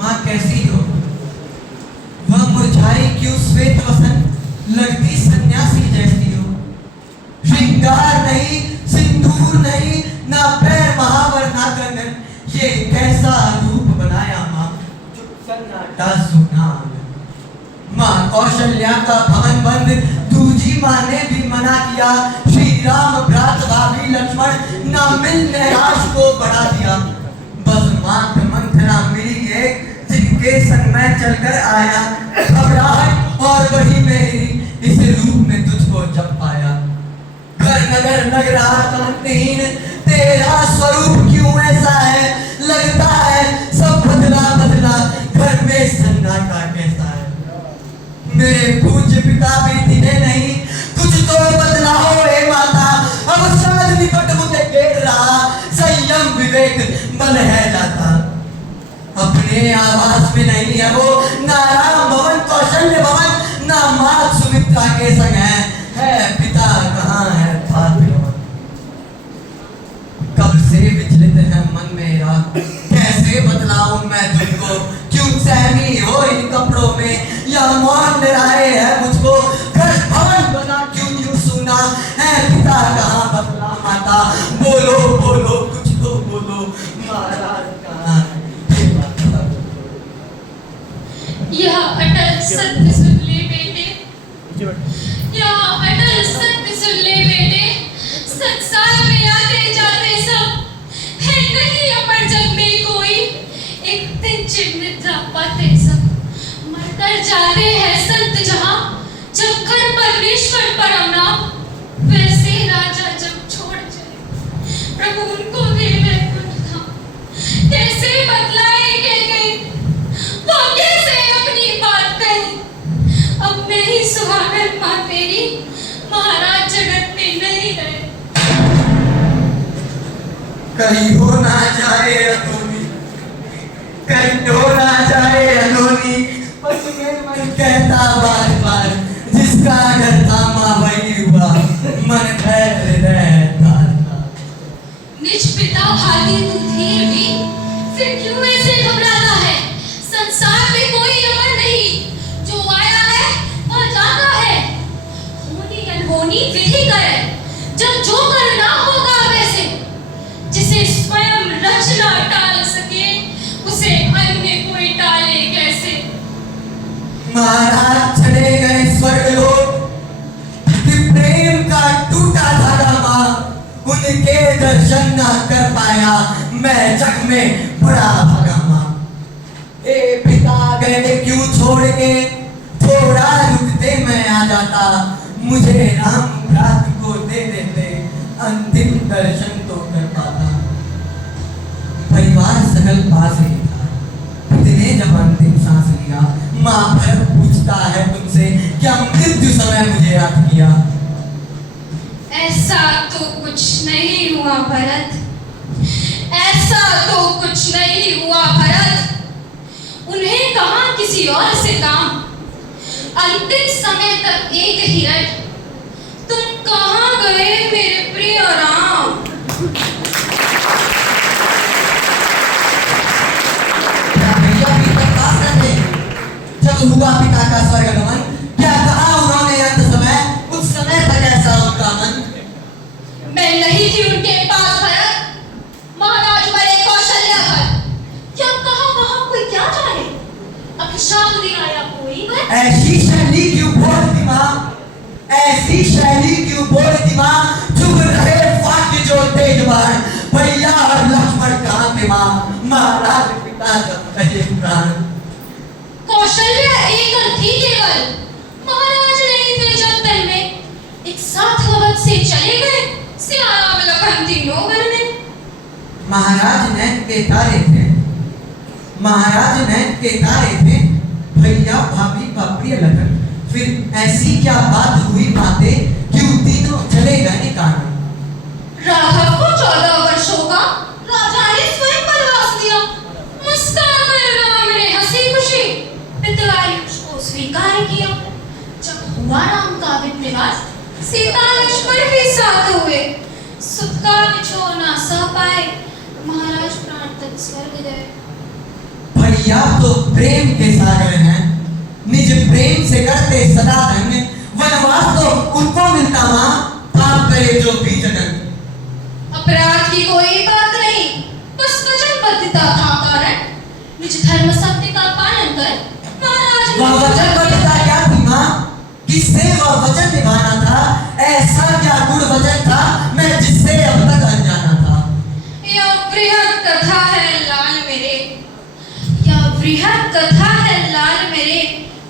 माँ कैसी हो? वह मुरझाई क्यों श्वेत वसन, लगती सन्यासी जैसी हो। श्रृंगार नहीं, सिंदूर नहीं, ना पैर महावर ना कंगन, ये कैसा रूप बनाया माँ, चुप सन्नाटा सुना। माँ कौशल्या का भवन बंद दूजी माँ ने भी मना किया। श्री राम भ्रात भाभी लक्ष्मण ना मिल नैराश को बढ़ा दिया। बस मात्र मंथरा मिली एक, जिनके संग मैं चलकर आया। घबराहट और वही मेरी, इस रूप में तुझको जब पाया। घर नगर लग रहा था अंतहीन, तेरा स्वरूप क्यों ऐसा है। लगता है सब बदला बदला, घर में सन्नाटा कैसा है। मेरे पूज्य पिता भी दिने नहीं, कुछ तो बदलाव हे माता। अब शायद निकट मुझे घेर रहा, संयम विवेक बल है जाता। अपने आवास में नहीं है वो, ना राम भवन कौशल्य भवन, ना माँ सुमित्रा के संग है पिता कहाँ है कब से विचलित है मन मेरा, कैसे बतलाऊं मैं तुमको। क्यों सहमी हो इन कपड़ों में, या मौन डराए है मुझको। घर भवन बना क्यों यूं सुना है, पिता कहाँ बतला माता। बोलो बोलो कुछ तो बोलो, महाराज कहाँ है। यह अटल सत्य सुन ले बेटे, यह अटल सत्य सुन ले बेटे। संसार में आते जाते सब है, नहीं अमर जग में कोई। एक दिन चिन्ह पाते सब, मरकर जाते हैं संत जहां। जब घर परमेश्वर परम नाम, वैसे राजा जब छोड़ चले, प्रभु उनको दे वैकुंठ धाम। कैसे बतलाए के गई, वो कैसे अपनी बात कही। अब मैं ही सुहागन माँ तेरी, महाराज जगत में नहीं रहे। कहीं हो ना जाए अनोनी, कहीं हो ना जाए अनोनी। बस मेरे मन कहता बार बार, जिसका घर था माँ वही हुआ। मन भय हृदय तार था। निज पिता भागी तू धीर भी, फिर क्यों ऐसे घबराता है। संसार में कोई अमर नहीं, जो आया है वह जाता है। होनी अनहोनी विधि करे, जब जो करना होगा वैसे। जिसे स्वयं रचना टाल सके, उसे अन्य कोई टाले कैसे। महाराज चले गए स्वर्ग लोक, प्रेम का टूटा धागा माँ, उनके दर्शन ना कर पाया। मैं जग में बड़ा भागा माँ। ए पिता गए क्यों छोड़ के, थोड़ा रुकते मैं आ जाता। मुझे राम भ्रात को दे देते, अंतिम दर्शन तो कर पाता। परिवार सकल पास ही था, इतने जब अंतिम सांस लिया। माँ भरत पूछता है तुमसे, क्या मृत्यु समय मुझे याद किया। ऐसा तो कुछ नहीं हुआ भरत, ऐसा तो कुछ नहीं हुआ भरत। उन्हें कहा किसी और से काम, अंतिम समय तक एक ही रट। तुम कहाँ गए मेरे प्रिय राम। जब हुआ पिता का स्वर्गगमन, क्या कहा उन्होंने अंत समय, उस समय तक ऐसा उनका मन। मैं नहीं थी उनके पास भरत, महाराज बड़े कौशल्या पर। क्या कहा वहां कोई क्या जाने, अभिशाप दिलाया कोई भर। ऐसी शैली क्यों बोलती माँ, ऐसी शैली क्यों बोलती माँ। चुप रहे वाक्य जो तेजवान, भैया और लक्ष्मण कहाँ थे माँ। महाराज पिता जब कहे प्राण। कौशल्या एकल थी केवल, महाराज नहीं थे जब तन में। एक साथ अवध से चले गए, सियाराम लखन तीनों वन में। महाराज नैन के तारे थे, महाराज नैन के तारे थे। भैया भाभी का प्रिय लखन, फिर ऐसी क्या बात हुई बातें, क्यों तीनों चले गए कारण। राघव को 14 वर्षों का राजा ने स्वयं बनवास दिया। मुस्कुरा कर राम ने हंसी खुशी पितरायुष को स्वीकार किया। जब हुआ राम का विनिवास, सीता लक्ष्मण भी साथ हुए। सुख का बिछोना सह पाए, महाराज प्राण तक स्वर्ग गए। भैया तो प्रेम के सागर हैं, निज प्रेम से करते सदा धन्य, वनवास तो उनको मिलता माँ, पाप करे जो भी जगन। अपराध की कोई बात नहीं, बस वचनबद्धता था कारण। निज धर्म सत्य का पालन कर महाराज वह वचनबद्धता क्या थी माँ? किससे वह वचन निभाना था? ऐसा क्या गुण वचन था मैं जिससे अब तक अनजाना था? यह बृहद कथा है लाल मेरे, यह बृहद कथा है लाल मेरे,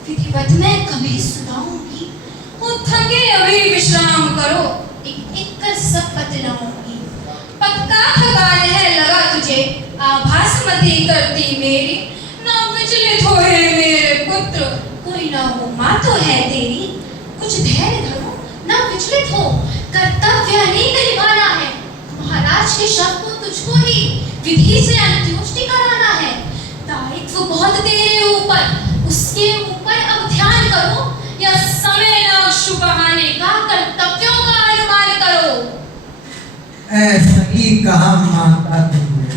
विधिवत मैं कभी सुनाऊंगी। वो थके अभी विश्राम करो, एक एक कर सब बतलाऊंगी। पक्का थकान है लगा तुझे, आभास मती करती मेरी, ना विचलित हो हे मेरे पुत्र, कोई ना हो माँ तो है तेरी। कुछ धैर्य धरो, ना विचलित हो, कर्तव्य अनेक निभाना है। महाराज के शव को तुझको ही विधि से अंत्योष्टि कराना है। दायित्व बहुत तेरे ऊपर, उसके ऊपर अब ध्यान करो। यह समय न शुभ बहाने का, कर्तव्यों का अनुमान करो। ऐसा ही कहा माता तुमने,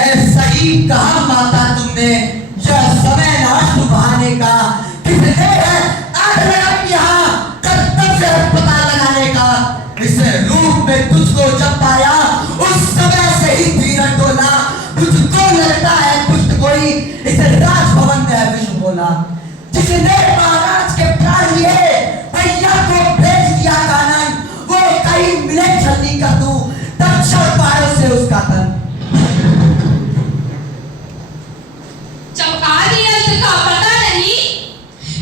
ऐसा ही कहा माता तुमने, यह समय नाश सुभाने का, किसने है आखिर यहाँ कर्तव्य पता लगाने का। इस रूप में तुझको जब पाया, उस समय से ही धीरज डोला, तुझको लगता है पुष्ट कोई, इसे राजभवन में विश्व बोला। जिसने महाराज के प्राण लिए, भैया को भेज दिया कानन, वो कहीं मिले छलनी का तू, तक्षण पायो से उसका तन। जब आदि अंत का पता नहीं,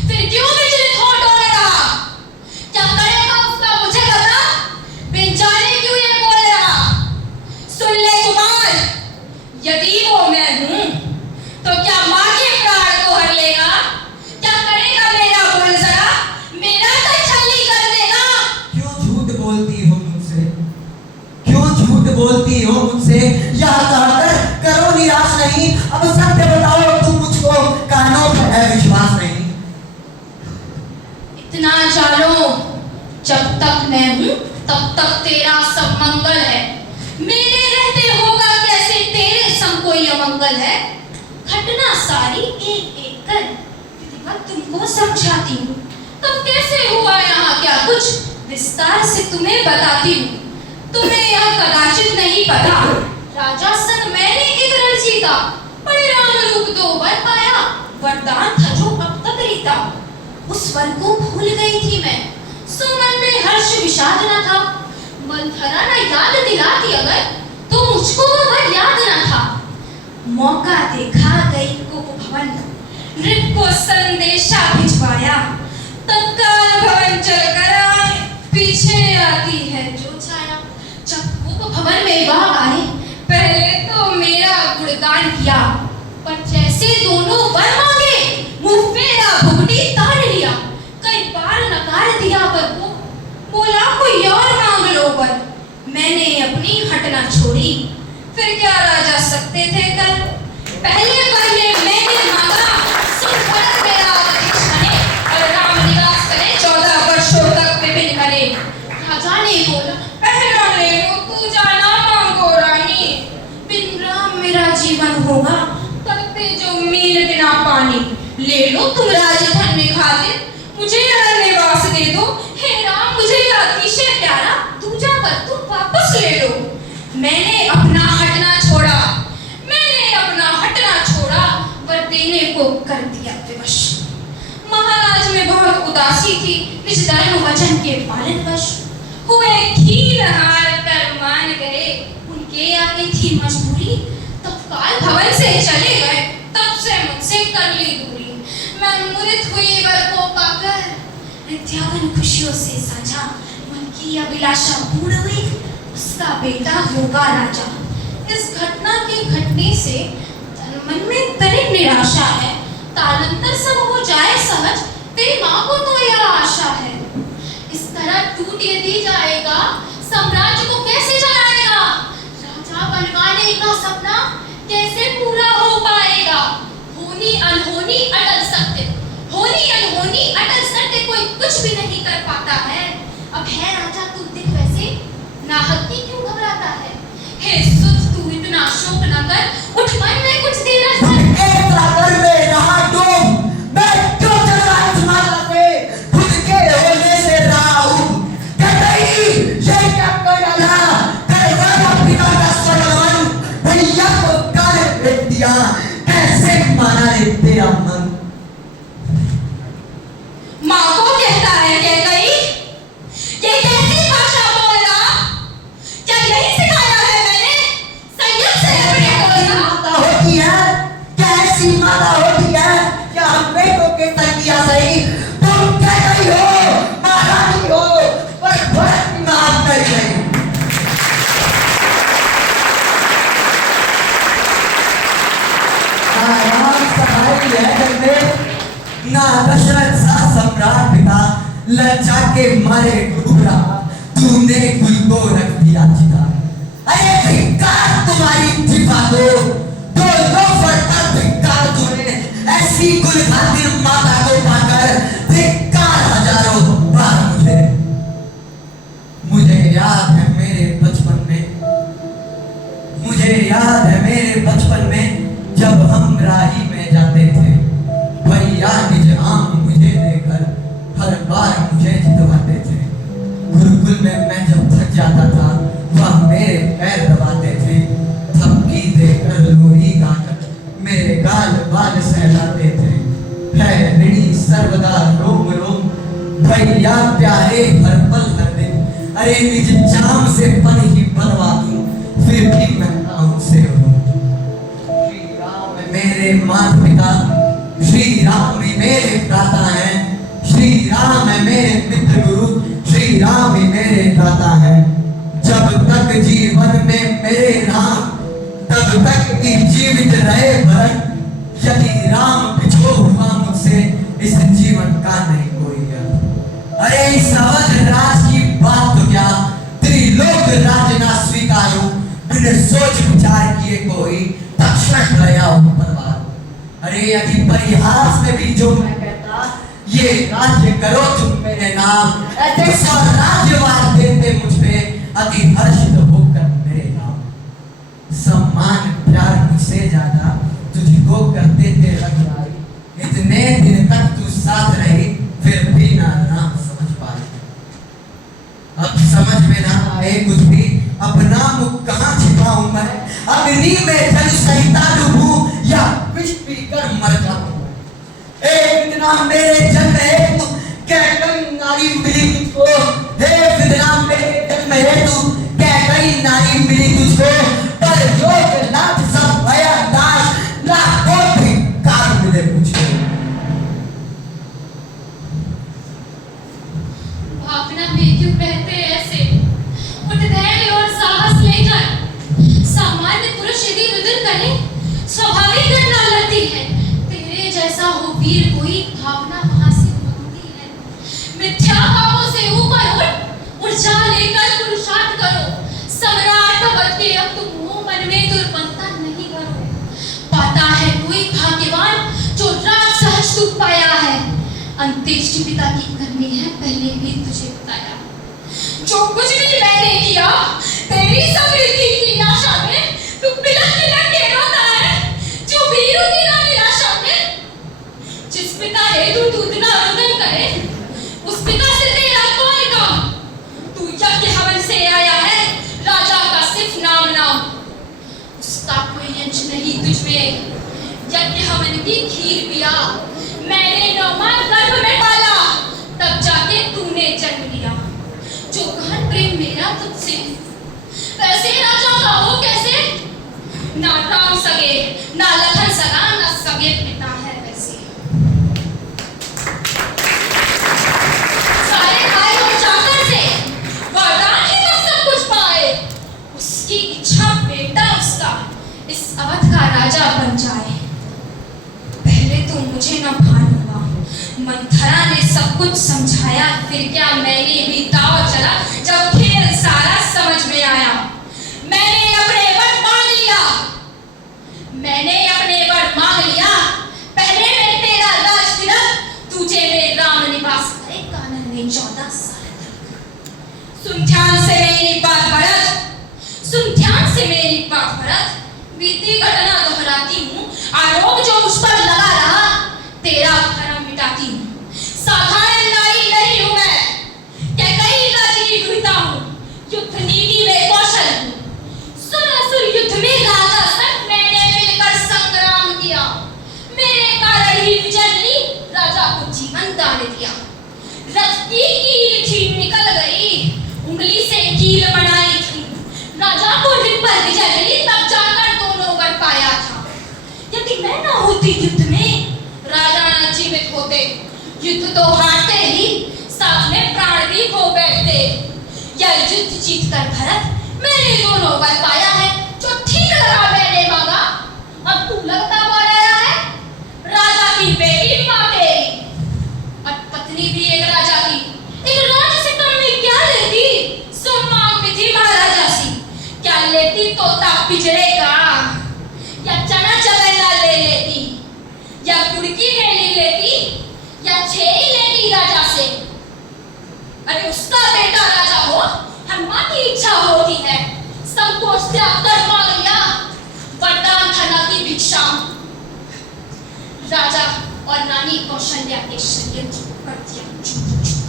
फिर क्यों विचलित हो डोल रहा? क्या करेगा उसका मुझे पता, बिन जाने क्यों ये बोल रहा? सुन ले कुमार, यदि वो मैं हूँ, तो क्या माँ के प्राण को हर लेगा? क्या करेगा मेरा बोल जरा, मेरा तच्छली कर देगा? क्यों झूठ बोलती हो मुझसे, क्यों झूठ बोलती हो मुझसे? यह कहकर करो निराश नहीं, अब सत्य बताओ तुम मुझको, कानों पर है विश्वास नहीं। इतना जानो, जब तक मैं हूँ तब तक तेरा सब मंगल है। मेरे रहते होगा कैसे तेरे संग कोई अमंगल है? घटना सारी एक एक कर विधिवत तुमको समझाती हूँ। तब कैसे हुआ यहाँ क्या कुछ, विस्तार से तुम्हें बताती हूँ। तुम्हें यह कदाचित नहीं पता, राजा संग मैंने एक रण जीता, परिणाम रूप दो वर पाया, वरदान था जो अब तक रीता। उस वर को भूल गई थी मैं, सो मन में हर्ष विषाद न था। मंथरा न याद दिलाती अगर, तो मुझको वो वर याद न था। मौका देखा गई कुप भवन, नृप को संदेशा भिजवाया, तत्काल भवन चल कर आए, पीछे आती है जो छाया। जब कुप भवन में वह आए, पहले तो मेरा गुणगान किया, पर जैसे दोनों वर मांगे, मुंह फेरा भुगटी तान लिया। कई बार नकार दिया वर को, बोला कोई और मांग लो वर। मैंने अपनी हटना छोड़ी, फिर क्या राजा सकते थे कर? पहले वर में मैंने मांगा, सुन भरत मेरा अवधि छने, और राम निवास करे 14 वर्षों तक विपिन करे। राजा ने बोला, पहला ले लो, तू जाना मांगो रानी, बिन राम मेरा जीवन होगा, करते जो मील बिना पानी। ले लो तुम राजधन में खातिर, मुझे नगर निवास दे दो, हे राम मुझे अतिशय प्यारा, दूजा कर तुम वापस ले लो। मैंने अपना हटना छोड़ा, मैंने अपना हटना छोड़ा, वर देने को कर दिया विवश। महाराज में बहुत उदासी थी, निज धर्म वचन के पालन वश। हुए खील हार कर मान गए, उनके आगे थी मजबूरी, तत्काल भवन से चले गए, तब से मुझसे कर ली दूरी। मैं मुदित हुई वर को पाकर, त्यागन खुशियों से साझा, मन की अभिलाषा पूर्ण हुई, उसका बेटा होगा राजा। इस घटना के घटने से मन में तनिक निराशा है, कालांतर सब हो जाए सहज, तेरी माँ को तो यह आशा है। इस तरह टूट यदि जाएगा, साम्राज्य को कैसे चलाएगा? राजा बनवाने का सपना कैसे पूरा हो पाएगा? होनी अनहोनी अटल सत्य, होनी अनहोनी अटल सत्य, कोई कुछ भी नहीं कर पाता है। अब है राजा तू दिख वैसे, नाहक की क्यों घबराता है? हे सुत तू इतना शोक न कर, उठ मन में कुछ देर माना रे तेरा मन। माँ को कहता है कि कहीं ये कैसी भाषा बोलना, क्या यही सिखाया है मैंने संयम से अपने बोलना। माता होती है, कैसी माता होती है, क्या हम बेटों के संगिया सही, तुम कह रही हो महारानी हो, पर भरत की मात नहीं रही। ना दशरथ सा सम्राट पिता लज्जा के मारे डूबा, तूने कुल को रख दिया चिता। अरे धिक्कार तुम्हारी जिफा दो लोफर पर धिक्कार तुम्हें, ऐसी कुल खातिर माता को पाकर धिक्कार हजारों बार मुझे याद है मेरे बचपन में, मुझे याद है मेरे बचपन में जब हम राही में जाते थे, भैया निज आम मुझे देकर हर बार मुझे जितवाते थे। गुरुकुल में मैं जब थक जाता था वह मेरे पैर दबाते थे, थपकी देकर लोरी गाकर मेरे गाल बाल सहलाते थे। है ऋणी सर्वदा रोम रोम, भैया प्यारे हर पल हर दिन, अरे निज जाम से पन ही बनवा दूं, फिर भी मैं नाम से हूँ। श्री राम मेरे माता पिता, श्री राम ही मेरे भ्राता हैं, श्री राम है मेरे मित्र गुरु, श्री राम ही मेरे भ्राता हैं। जब तक जीवन में मेरे राम, तब तक की जीवित रहे भरत, यदि राम बिछो हुआ मुझसे इस जीवन का नहीं कोई अर्थ। अरे इस अवध राज की बात तो क्या, त्रिलोक राज ना स्वीकारो, बिना सोच विचार किए कोई तक्षण गया परवार। अरे यदि परिहास में भी जो मैं कहता, ये राज्य करो तुम मेरे नाम, ऐसे स्वराज्यवाद देते मुझ पे अति हर्षित होकर मेरे नाम। सम्मान प्यार मुझसे ज्यादा तुझको करते थे रखवारी, इतने दिन तक तू साथ रही फिर भी ना नाम समझ पाई। अब समझ में ना आए कुछ भी, अपना मुख कहाँ छिपाऊं मैं, अग्नि में जल सहिता डूबूं या विष पीकर मर जाऊं। एक विधना मेरे जन्म हेतु कैकई नारी मिली तुझको, हे विधना मेरे जन्म हेतु कैकई नारी मिली तुझको, पर योग लाभ सब भया नाश, लाखों धिक्कार मिले मुझको। भावना में क्यों कहते ऐसे, उठ धैर्य और साहस लेकर, सामान्य पुरुष यदि रुदन करे स्वाभाविक घटना लगती है, तेरे जैसा हो वीर कोई भावना वहां से उमंगती है। मिथ्या भावों से ऊपर उठ, ऊर्जा लेकर पुरुषार्थ करो, सम्राट अवध के अब तुम हो, मन में दुर्बलता नहीं करो। पाता है कोई भाग्यवान जो राज सहज तू पाया है, अंत्येष्टि पिता की करनी है पहले भी तुझे बताया। जो कुछ भी मैंने किया तेरी समृद्धि की आशा में, तू पिलक पिलक के रोता है, जो वीरों की ना निराशा में। जिस पिता हेतु तू इतना रुदन करे, उस पिता से तेरा कौन काम, तू यज्ञ हवन से आया है, राजा का सिर्फ नाम नाम, उसका कोई अंश नहीं तुझ में। यज्ञ हवन की खीर पिया मैंने 9 माह गर्भ में पाला, तब जाके तूने जन्म लिया। जो गहन प्रेम मेरा तुझसे, वैसे राजा का हो कैसे, ना राम सगे ना लखन सगा, ना सगे पिता है वैसे। सारे भाई और चाकर से वरदान ही तो सब कुछ पाए, उसकी इच्छा बेटा उसका इस अवध का राजा बन जाए। पहले तो मुझे न भान हुआ, मंथरा ने सब कुछ समझाया, फिर क्या मैंने भी दाव चला, जब खेल सारा समझ में आया। मैंने अपने वर मांग लिया, मैंने अपने वर मांग लिया, पहले मैं तेरा राज तिलक, तुझे मेरे राम निवास करे कानन में 14 साल तक। सुन ध्यान से मेरी बात भरत, सुन ध्यान से मेरी बात भरत, बीती घटना दोहराती हूँ, आरोप जो मुझ पर लगा रहा तेरा भरम मिटाती हूँ। साधारण नारी नहीं हूँ मैं, क्या कई राज्य की घुड़ता हूँ, युद्ध नीति में कौशल हूँ। सुर असुर युद्ध में राजा संग मैंने मिलकर संग्राम किया, मैं ना होती युद्ध में, राजा न जीवित होते, युद्ध तो हारते ही, साथ में प्राण भी खो बैठते। यह युद्ध जीतकर भरत मैंने दोनों वर पाया है, जो ठीक लगा मैंने मांगा। अब तू लगता बोल रहा है, राजा की बेटी मां तेरी, और पत्नी भी एक राजा की, एक राजा से कम में क्या लेती? सो मांगती थी महाराजा सी, क्या लेती? तोता पिजड़े का, या चना चबेला ले लेती, या कुड़की नहीं लेती, या छेड़ी लेती राजा से। अरे उसका बेटा राजा हो, हनुमान की इच्छा होती है, संकोच त्याग कर मांग लिया वरदान धना की भिक्षा। राजा और रानी कौशल्या के षड्यंत्र को कर दिया चूर-चूर।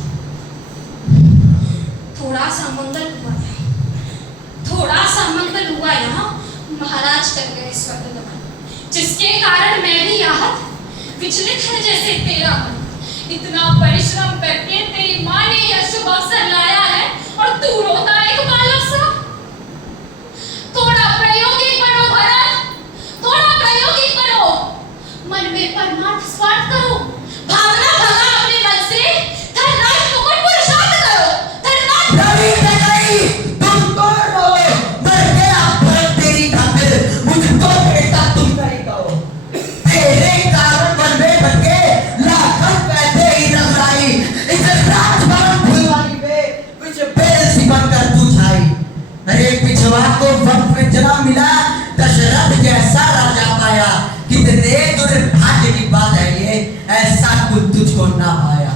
थोड़ा सा मंगल हुआ यहाँ, महाराज कर गए स्वर्गगमन, जिसके कारण मैं भी आहत, विचलित है जैसे तेरा मन। इतना परिश्रम करके तेरी माँ ने यह शुभ अवसर लाया है, और तू रोता एक बालक सा। थोड़ा प्रायोगिक बनो भरत, थोड़ा प्रायोगिक बनो, मन में परमार्थ स्वार्थ करो, भावना भगा अपने मन से, धर्मराज मुकुट पुरुषार्थ करो, धर्मराज। तुम कौन हो? मर गया भरत तेरी खातिर, मुझको बेटा तुम नहीं कहो। तेरे कारण मन में बन के लाखों पैसे ही रमाई, इस राजभवन फुलवारी में कुछ बेल सी बनकर तू छाई। अरे पिछवा को वक्त में जन्म मिला, दशरथ जैसा राजा पाया, कितने दुर्भाग्य की बात है ये, ऐसा कुछ तुझको ना पाया।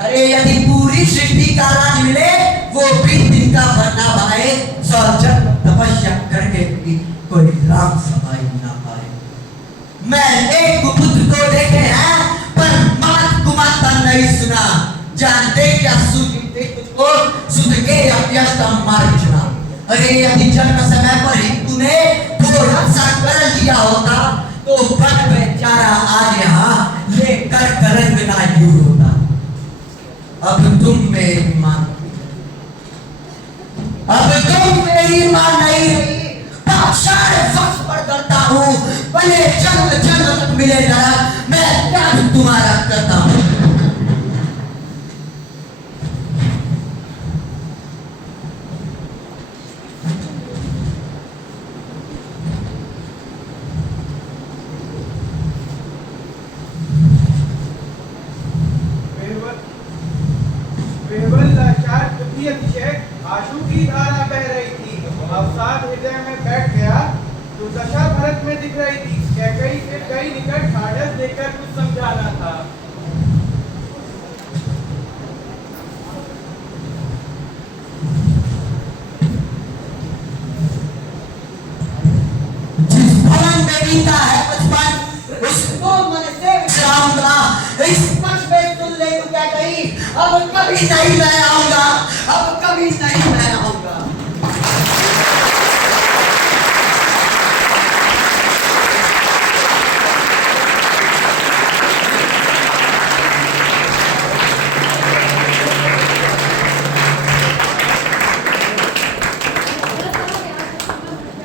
अरे यदि पूरी सृष्टि का राज मिले, वो भी दिन का भरना पाए, 100 जन्म तपस्या करके भी कोई राम सभाई ना पाए। मैंने कुपुत्र को देखे हैं, पर मात कुमाता नहीं सुना, जानते क्या सूझते तुझको, सुध के अभ्यस्त मार्ग चुना। अरे यदि जन्म समय पर ही तूने थोड़ा सा कर लिया होता, तो भक्त बेचारा आज यहाँ लेकर करंग ना यूं होता। अब तुम मेरी मां नहीं रही, पाषाण वक्ष पर करता हूँ, भले जन्म जन्म तक मिले नरक, मैं त्याग तुम्हारा करता हूँ। आंसू की धारा बह रही थी, अवसाद हृदय में बैठ गया, तो दशा भरत में दिख रही थी। कैकेयी फिर गई निकट, ढाढ़स देकर कुछ समझाना था। जिस भवन में बीता है बचपन, उसको मन से विश्रामूंगा। इस पक्ष में सुन ले तू क्या कही, अब कभी नहीं मैं आऊंगा, अब कभी नहीं मैं आऊंगा।